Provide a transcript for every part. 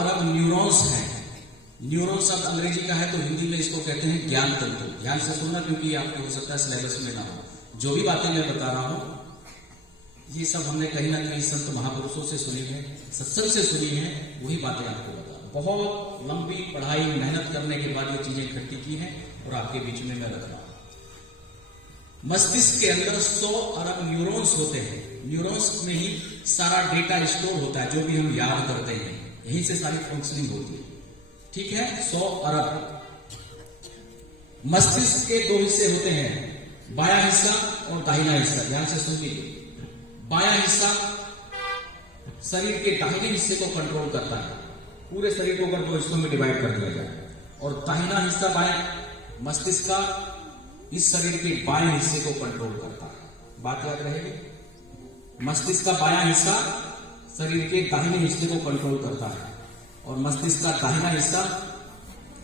अरब neurons हैं। Neuron शब्द अंग्रेजी का है तो हिंदी में इसको कहते हैं ज्ञान तंतु। ध्यान से सुनना क्योंकि आपको हो सकता है सिलेबस में ना हो। जो भी बातें मैं बता रहा हूं ये सब हमने कहीं ना कहीं संत महापुरुषों से सुनी है, सत्संग से सुनी है, वही बातें आपको बता। बहुत लंबी पढ़ाई मेहनत करने के बाद ये चीजें इकट्ठी की हैं और आपके बीच में मैं रख रहा हूं। मस्तिष्क के अंदर 100 अरब न्यूरॉन्स होते हैं। न्यूरॉन्स में ही सारा डेटा स्टोर होता है, जो भी हम याद करते हैं, यहीं से सारी फंक्शनिंग होती है। ठीक है, 100 अरब। मस्तिष्क के 2 हिस्से होते हैं, बायां हिस्सा और दाहिना हिस्सा। ध्यान से सुन लीजिए। बायां हिस्सा शरीर के दाहिने हिस्से को कंट्रोल करता है। पूरे शरीर को अगर 2 हिस्सों में डिवाइड कर दिया जाए, और दाहिना हिस्सा बाएं मस्तिष्क का इस शरीर के बाएं हिस्से को कंट्रोल करता है। बात याद रहेगी। मस्तिष्क का बायां हिस्सा शरीर के दाहिने हिस्से को कंट्रोल करता है और मस्तिष्क का दाहिना हिस्सा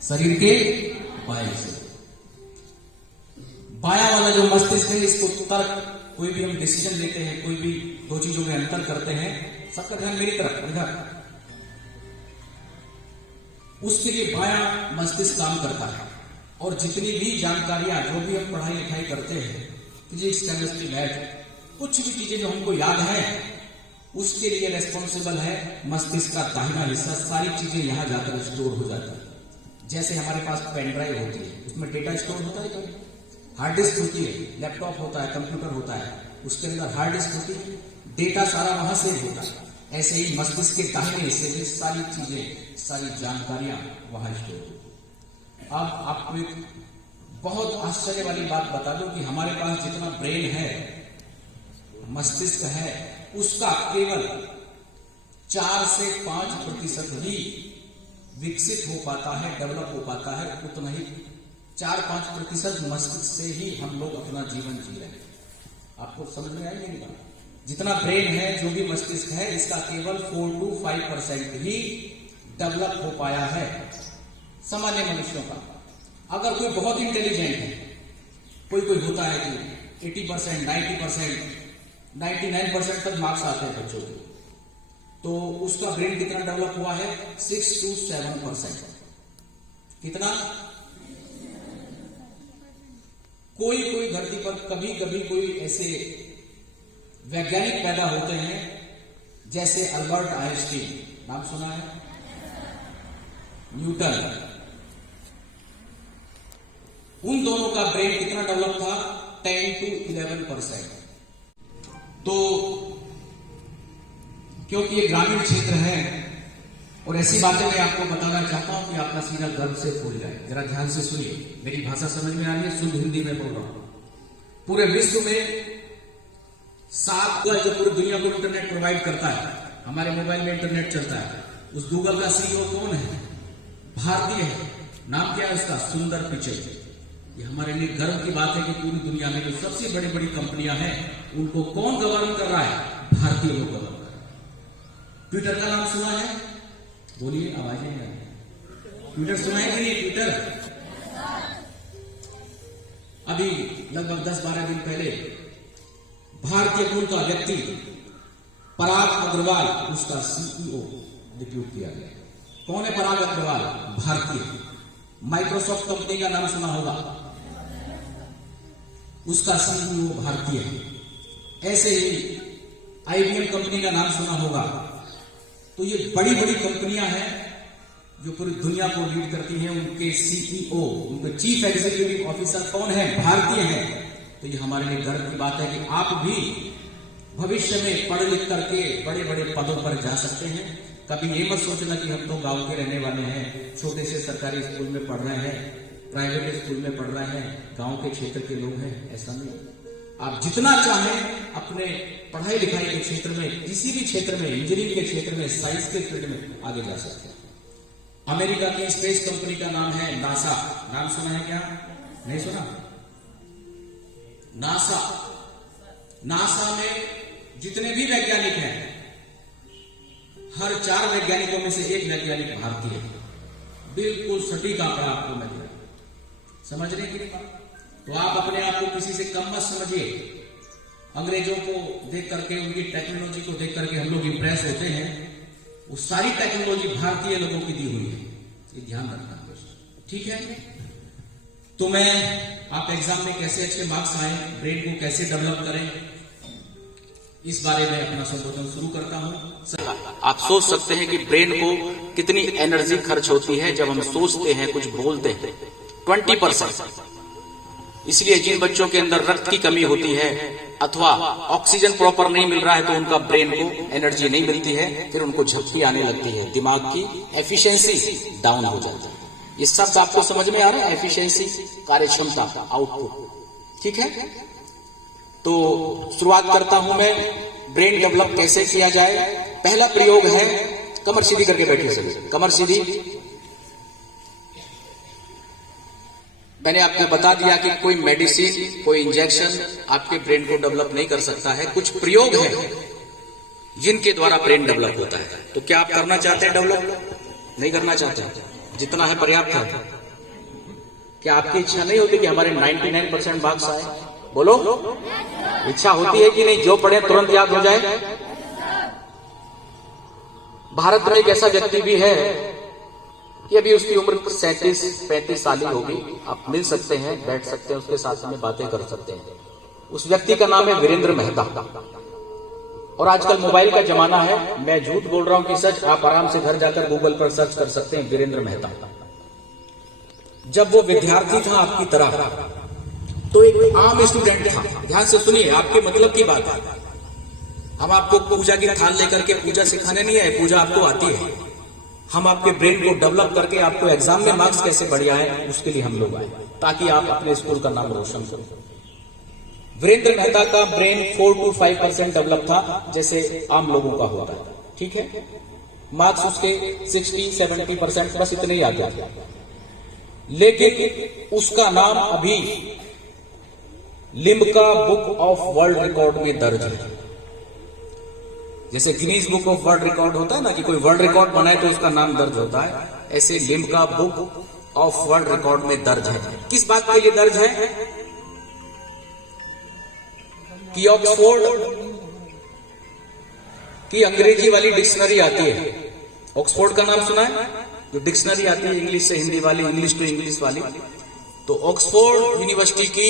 शरीर के बाएं हिस्से। बायां वाला जो मस्तिष्क है, इसको तर्क, कोई भी हम डिसीजन लेते हैं, कोई भी 2 चीजों में अंतर करते हैं, सबका ध्यान मेरी तरफ इधर, उसके लिए बायां मस्तिष्क काम करता है। और जितनी भी जानकारियां, जो भी हम पढ़ाई लिखाई करते हैं, फिजिक्स, केमिस्ट्री, मैथ, कुछ भी चीजें जो हमको याद है, उसके लिए रेस्पॉन्सिबल है मस्तिष्क का दाहिना हिस्सा। सारी चीजें यहां जाकर स्टोर हो जाती है। जैसे हमारे पास पेन ड्राइव होती है, उसमें डेटा स्टोर होता है, कभी हार्ड डिस्क होती है, लैपटॉप होता है, कंप्यूटर होता है, उसके अंदर हार्ड डिस्क होती है, डेटा सारा वहां सेव होता है। ऐसे ही मस्तिष्क के दाहिने हिस्से में सारी चीजें, सारी जानकारियां वहां स्टोर होती है। अब आपको एक बहुत आश्चर्य वाली बात बता दूं कि हमारे पास जितना ब्रेन है, मस्तिष्क है, उसका केवल 4 से 5% ही विकसित हो पाता है, डेवलप हो पाता है। उतना ही 4-5% मस्तिष्क से ही हम लोग अपना जीवन जी रहे हैं। आपको समझ में आई मेरी बात? जितना ब्रेन है, जो भी मस्तिष्क है, इसका केवल 4 to 5% ही डेवलप हो पाया है सामान्य मनुष्यों का। अगर कोई बहुत इंटेलिजेंट है, कोई होता है कि 80%, 90%, 99% तक मार्क्स आते हैं बच्चों के, तो उसका ब्रेन कितना डेवलप हुआ है? 6 to 7%। कितना? कोई धरती पर कभी कभी कोई ऐसे वैज्ञानिक पैदा होते हैं, जैसे अल्बर्ट आइंस्टीन, नाम सुना है, न्यूटन। उन दोनों का ब्रेन कितना डेवलप था? 10 to 11%। तो क्योंकि ये ग्रामीण क्षेत्र है और ऐसी बातें मैं आपको बताना चाहता हूं कि आपका सीना गर्व से फूल जाए। जरा ध्यान से सुनिए, मेरी भाषा समझ में आ रही है? शुद्ध हिंदी में बोल रहा हूं। पूरे विश्व में 7 जो पूरी दुनिया को इंटरनेट प्रोवाइड करता है, हमारे मोबाइल में इंटरनेट चलता है, उस गूगल का सीईओ कौन है? भारतीय है। नाम क्या है उसका? सुंदर पिचई। ये हमारे लिए गर्व की बात है कि पूरी दुनिया में जो सबसे बड़ी बड़ी कंपनियां हैं, उनको कौन गवर्न कर रहा है? भारतीय लोग गवर्न कर रहे हैं। ट्विटर का नाम सुना है? बोलिए, आवाजें नहीं आ रही। ट्विटर सुना है कि नहीं? ट्विटर अभी लगभग 10-12 दिन पहले भारतीय मूल का व्यक्ति पराग अग्रवाल, उसका सीईओ डिप्यूट किया गया। कौन है पराग अग्रवाल? भारतीय। माइक्रोसॉफ्ट कंपनी का नाम सुना होगा, उसका सीईओ भारतीय है। ऐसे ही IBM कंपनी का नाम सुना होगा। तो ये बड़ी बड़ी कंपनियां हैं जो पूरी दुनिया को लीड करती हैं। उनके सीईओ, उनके चीफ एग्जीक्यूटिव ऑफिसर कौन है? भारतीय है। तो ये हमारे लिए गर्व की बात है कि आप भी भविष्य में पढ़ लिख करके बड़े बड़े पदों पर जा सकते हैं। कभी ये मत सोचना कि हम तो गांव के रहने वाले हैं, छोटे से सरकारी स्कूल में पढ़ रहे हैं, प्राइवेट स्कूल में पढ़ रहे हैं, गांव के क्षेत्र के लोग हैं, ऐसा नहीं। आप जितना चाहें अपने पढ़ाई लिखाई के क्षेत्र में, किसी भी क्षेत्र में, इंजीनियरिंग के क्षेत्र में, साइंस के फील्ड में आगे जा सकते हैं। अमेरिका की स्पेस कंपनी का नाम है नासा। नाम सुना है क्या? नहीं सुना? नासा। नासा में जितने भी वैज्ञानिक हैं, हर 4 वैज्ञानिकों में से 1 वैज्ञानिक भारतीय है। बिल्कुल सटीक आंकड़ा आपको मैं दिया। समझने की बात? तो आप अपने आप को किसी से कम मत समझिए। अंग्रेजों को देख करके, उनकी टेक्नोलॉजी को देख करके हम लोग इंप्रेस होते हैं, वो सारी टेक्नोलॉजी भारतीय लोगों की दी हुई है, ये ध्यान रखना दोस्तों, ठीक है। तो मैं आप एग्जाम में कैसे अच्छे मार्क्स आए, ब्रेन को कैसे डेवलप करें, इस बारे में अपना संबोधन शुरू करता हूं। आप सोच सकते हैं कि ब्रेन को कितनी एनर्जी खर्च होती है जब हम सोचते हैं, कुछ बोलते हैं, 20%। इसलिए जिन बच्चों के अंदर रक्त की कमी होती है अथवा ऑक्सीजन प्रॉपर नहीं मिल रहा है तो उनका ब्रेन को एनर्जी नहीं मिलती है, फिर उनको झपकी आने लगती है, दिमाग की एफिशिएंसी डाउन हो जाती है। ये शब्द आपको समझ में आ रहा है? एफिशिएंसी, कार्यक्षमता, आउटपुट, ठीक है। तो शुरुआत करता हूं मैं, ब्रेन डेवलप कैसे किया जाए। पहला प्रयोग है, कमर सीधी करके बैठिए सभी, कमर सीधी। मैंने आपको बता दिया कि कोई मेडिसिन, कोई इंजेक्शन आपके ब्रेन को डेवलप नहीं कर सकता है, कुछ प्रयोग है जिनके द्वारा ब्रेन डेवलप होता है। तो क्या आप करना चाहते हैं डेवलप? नहीं करना चाहते? जितना है पर्याप्त है। क्या आपकी इच्छा नहीं होती कि हमारे 99% मार्क्स आए? बोलो, इच्छा होती है कि नहीं? जो पढ़े तुरंत याद हो जाए। भारत में एक ऐसा व्यक्ति भी है कि अभी उसकी उम्र 37-35 साल ही होगी। आप मिल सकते हैं, बैठ सकते हैं, उसके साथ में बातें कर सकते हैं। उस व्यक्ति का नाम है वीरेंद्र मेहता। और आजकल मोबाइल का जमाना है, मैं झूठ बोल रहा हूं कि सच, आप आराम से घर जाकर गूगल पर सर्च कर सकते हैं वीरेंद्र मेहता। जब वो विद्यार्थी था आपकी तरह, तो एक आम स्टूडेंट था। ध्यान से सुनिए, आपके मतलब की बात है। हम आपको पूजा की थाल लेकर के पूजा सिखाने नहीं आए, पूजा आपको आती है। हम आपके ब्रेन को डेवलप करके आपको एग्जाम में मार्क्स कैसे बढ़िया है, उसके लिए हम लोग आए, ताकि आप अपने स्कूल का नाम रोशन करें। वीरेंद्र मेहता का ब्रेन 4 to 5% डेवलप था, जैसे आम लोगों का होता है, ठीक है। मार्क्स उसके 60-70% बस इतने ही आते थे। लेकिन उसका नाम अभी Limca book of world record में दर्ज है। जैसे Guinness book of world record होता है ना, कि कोई वर्ल्ड रिकॉर्ड बनाए तो उसका नाम दर्ज होता है, ऐसे Limca book of world record में दर्ज है। किस बात के लिए दर्ज है? कि ऑक्सफोर्ड की अंग्रेजी वाली डिक्शनरी आती है। ऑक्सफोर्ड का नाम सुना है? जो डिक्शनरी आती है इंग्लिश से हिंदी वाली, इंग्लिश टू इंग्लिश वाली। तो ऑक्सफोर्ड यूनिवर्सिटी की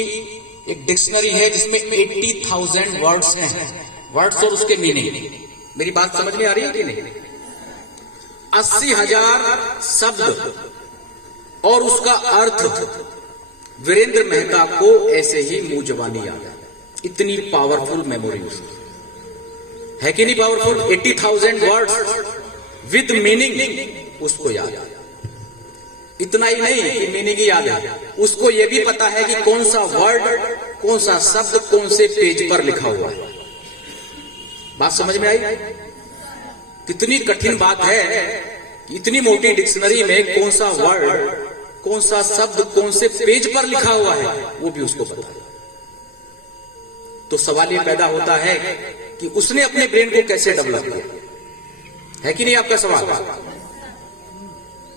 एक डिक्शनरी है जिसमें 80,000 वर्ड्स हैं, वर्ड्स और उसके मीनिंग। मेरी बात समझ में आ रही है कि नहीं? 80,000 शब्द और उसका अर्थ वीरेंद्र मेहता को ऐसे ही मुंह जबानी याद है। इतनी पावरफुल मेमोरी है कि नहीं पावरफुल? 80,000 वर्ड्स विद मीनिंग उसको याद है। इतना ही नहीं कि मीनिंग ही याद है, उसको यह भी पता है कि कौन सा वर्ड, कौन सा शब्द कौन से पेज पर लिखा हुआ है। बात समझ में आई? कितनी कठिन बात है, इतनी मोटी डिक्शनरी में कौन सा वर्ड, कौन सा शब्द कौन से पेज पर लिखा हुआ है, वो भी उसको पता है। तो सवाल ये पैदा होता है कि उसने अपने ब्रेन को कैसे डेवलप किया, है कि नहीं आपका सवाल?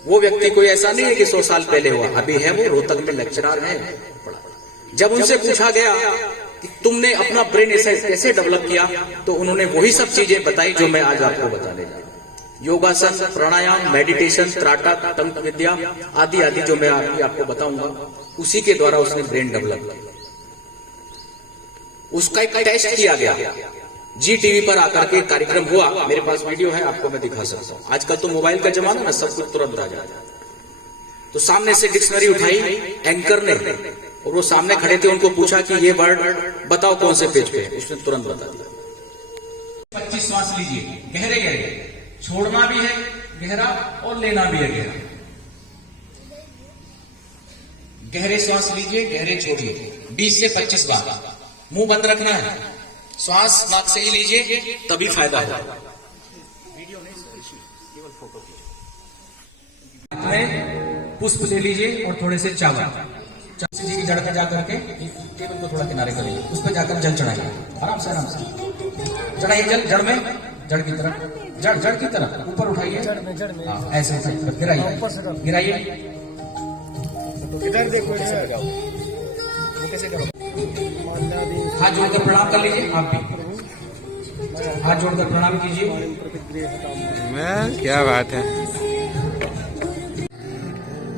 वो व्यक्ति कोई ऐसा नहीं है कि 100 साल पहले हुआ, अभी है, वो रोहतक में लेक्चरर है। जब उनसे पूछा गया कि तुमने अपना ब्रेन ऐसा कैसे डेवलप किया, तो उन्होंने वही सब चीजें बताई जो मैं आज आपको बताने जा रहा हूं। योगासन, प्राणायाम, मेडिटेशन, त्राटक, तंत्र विद्या आदि आदि जो मैं आपको बताऊंगा, उसी के द्वारा उसने ब्रेन डेवलप किया। उसका एक टेस्ट किया गया, जी टीवी पर आकर के कार्यक्रम हुआ। मेरे पास वीडियो है, आपको मैं दिखा सकता हूं। आजकल तो मोबाइल का जमाना ना, सब कुछ तुरंत आ जाता है। तो सामने से डिक्शनरी उठाई एंकर ने, और वो सामने खड़े थे, उनको पूछा कि ये वर्ड बताओ कौन से पेज पे है। उसने तुरंत बता दिया। 25 श्वास लीजिए, गहरे गहरे, छोड़ना भी है गहरा और लेना भी है गहरा। गहरे श्वास लीजिए, गहरे छोड़िए, 20 से 25 बार। मुंह बंद रखना है, श्वास नाक से ही लीजिए, तभी फायदा होगा। वीडियो नहीं, केवल फोटो में पुष्प ले लीजिए और थोड़े से चावल जी की जड़ पे जाकर के टेबल को थोड़ा किनारे कर लीजिए, उस पर जाकर जल चढ़ाइए, आराम से चढ़ाइए जल, जड़ में, जड़ की तरफ, जड़ की तरफ ऊपर उठाइए, ऐसे उठाइए, गिराइए। इधर देखो, वो कैसे करो? हाथ जोड़कर प्रणाम कर लीजिए। आप भी हाथ जोड़कर प्रणाम कीजिए। मैं क्या बात है।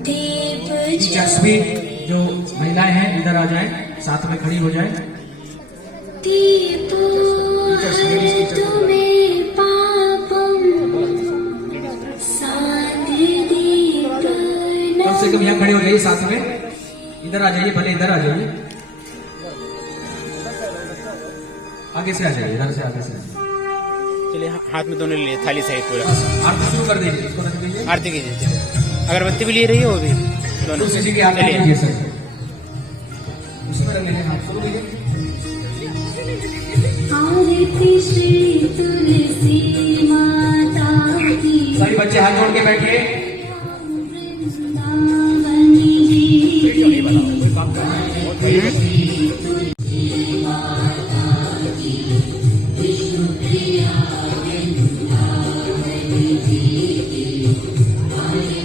टीचर्स भी जो महिलाएं हैं इधर आ जाएं, साथ में खड़ी हो जाएं। कम से कम यहाँ खड़े हो जाइए, साथ में इधर आ जाइए, भले इधर आ जाइए, आगे से आ जाइए, इधर से आगे से। चलिए हाथ में दोनों लिए थाली सहित पूरा आरती शुरू कर दीजिए, इसको रख दीजिए। आरती कीजिए। अगरबत्ती भी लिए रही है वो भी दोनों। तुलसी के हाथ में लीजिए सर, उसमें रख लीजिए, हाथ शुरू कीजिए। सभी बच्चे हाथ जोड़ के बैठिए।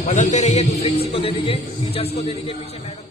बदलते रहिए, दूसरे किसी को दे दीजिए, टीचर्स को दे दीजिए, पीछे मैडम